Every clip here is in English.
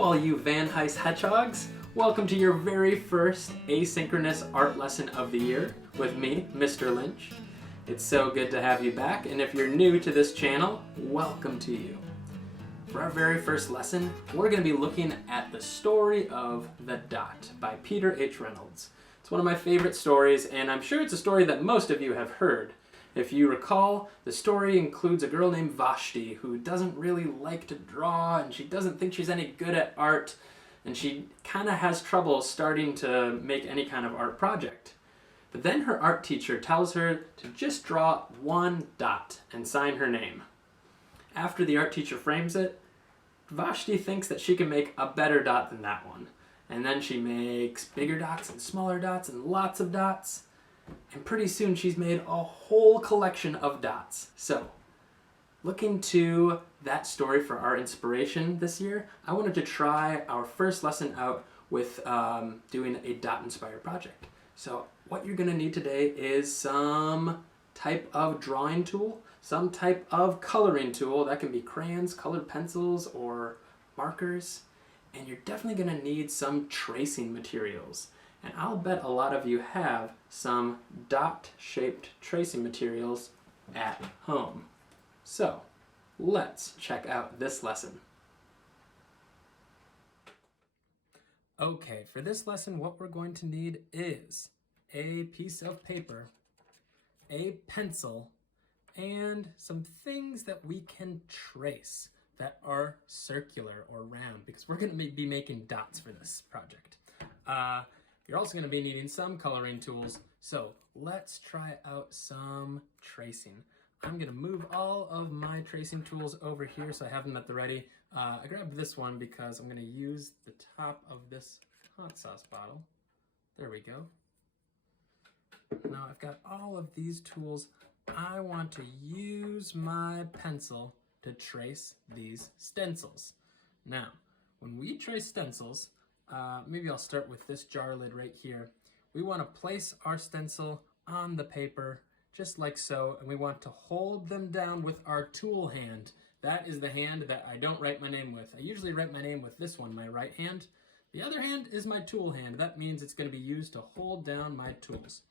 Hello all you Van Heist hedgehogs! Welcome to your very first asynchronous art lesson of the year with me, Mr. Lynch. It's so good to have you back, and if you're new to this channel, welcome to you. For our very first lesson, we're going to be looking at the story of The Dot by Peter H. Reynolds. It's one of my favorite stories, and I'm sure it's a story that most of you have heard. If you recall, the story includes a girl named Vashti who doesn't really like to draw, and she doesn't think she's any good at art, and she kind of has trouble starting to make any kind of art project. But then her art teacher tells her to just draw one dot and sign her name. After the art teacher frames it, Vashti thinks that she can make a better dot than that one. And then she makes bigger dots and smaller dots and lots of dots. And pretty soon she's made a whole collection of dots. So, looking to that story for our inspiration this year, I wanted to try our first lesson out with doing a dot-inspired project. So what you're going to need today is some type of drawing tool, some type of coloring tool. That can be crayons, colored pencils, or markers. And you're definitely going to need some tracing materials. And I'll bet a lot of you have some dot-shaped tracing materials at home. So, let's check out this lesson. Okay, for this lesson, what we're going to need is a piece of paper, a pencil, and some things that we can trace that are circular or round, because we're going to be making dots for this project. You're also going to be needing some coloring tools, so let's try out some tracing. I'm going to move all of my tracing tools over here so I have them at the ready. I grabbed this one because I'm going to use the top of this hot sauce bottle. There we go. Now I've got all of these tools. I want to use my pencil to trace these stencils. Now, when we trace stencils, maybe I'll start with this jar lid right here. We want to place our stencil on the paper just like so, and we want to hold them down with our tool hand. That is the hand that I don't write my name with. I usually write my name with this one, my right hand. The other hand is my tool hand. That means it's going to be used to hold down my tools.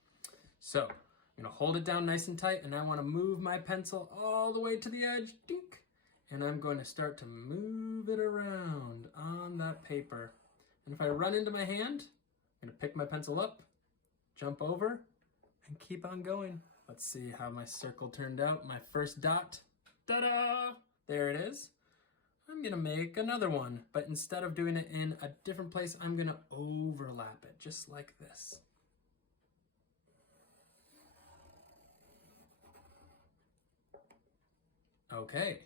So I'm going to hold it down nice and tight, and I want to move my pencil all the way to the edge. Dink! And I'm going to start to move it around on that paper. And if I run into my hand, I'm going to pick my pencil up, jump over, and keep on going. Let's see how my circle turned out. My first dot. Ta-da! There it is. I'm going to make another one, but instead of doing it in a different place, I'm going to overlap it, just like this. Okay,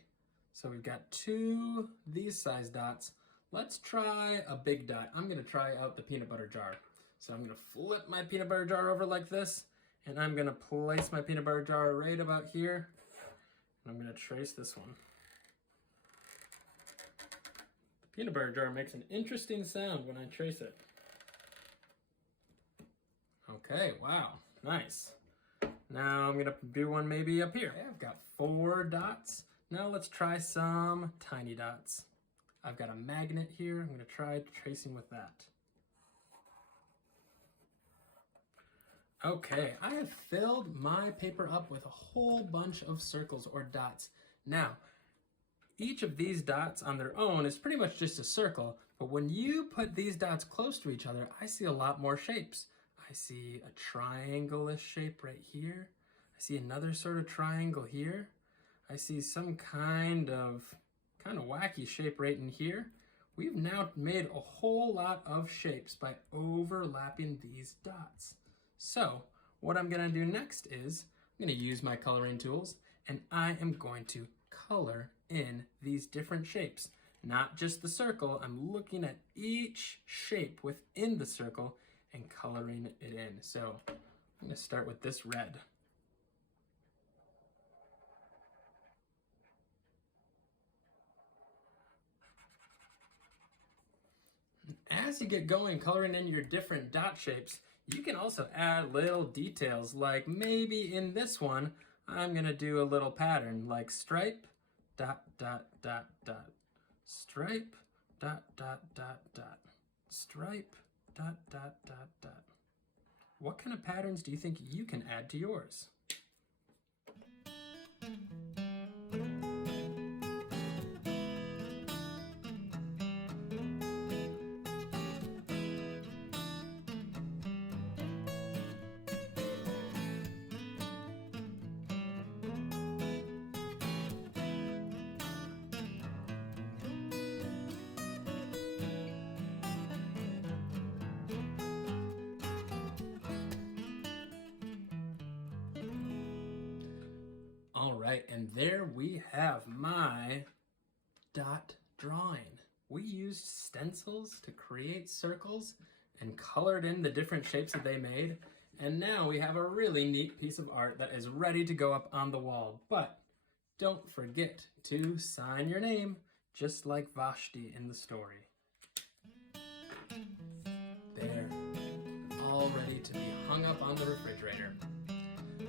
so we've got two these size dots. Let's try a big dot. I'm going to try out the peanut butter jar. So I'm going to flip my peanut butter jar over like this, and I'm going to place my peanut butter jar right about here. And I'm going to trace this one. The peanut butter jar makes an interesting sound when I trace it. Okay, wow, nice. Now I'm going to do one maybe up here. Okay, I've got 4 dots. Now let's try some tiny dots. I've got a magnet here. I'm going to try tracing with that. Okay, I have filled my paper up with a whole bunch of circles or dots. Now, each of these dots on their own is pretty much just a circle, but when you put these dots close to each other, I see a lot more shapes. I see a triangle-ish shape right here. I see another sort of triangle here. I see some kind of wacky shape right in here. We've now made a whole lot of shapes by overlapping these dots. So what I'm going to do next is I'm going to use my coloring tools, and I am going to color in these different shapes. Not just the circle, I'm looking at each shape within the circle and coloring it in. So I'm going to start with this red. As you get going coloring in your different dot shapes, you can also add little details, like maybe in this one, I'm going to do a little pattern like stripe, dot, dot, dot, dot, stripe, dot, dot, dot, dot. Stripe, dot, dot, dot, dot. What kind of patterns do you think you can add to yours? All right, and there we have my dot drawing. We used stencils to create circles and colored in the different shapes that they made. And now we have a really neat piece of art that is ready to go up on the wall. But don't forget to sign your name, just like Vashti in the story. There, all ready to be hung up on the refrigerator.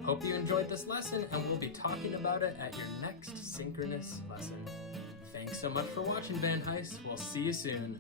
Hope you enjoyed this lesson, and we'll be talking about it at your next synchronous lesson. Thanks so much for watching, Van Heist. We'll see you soon.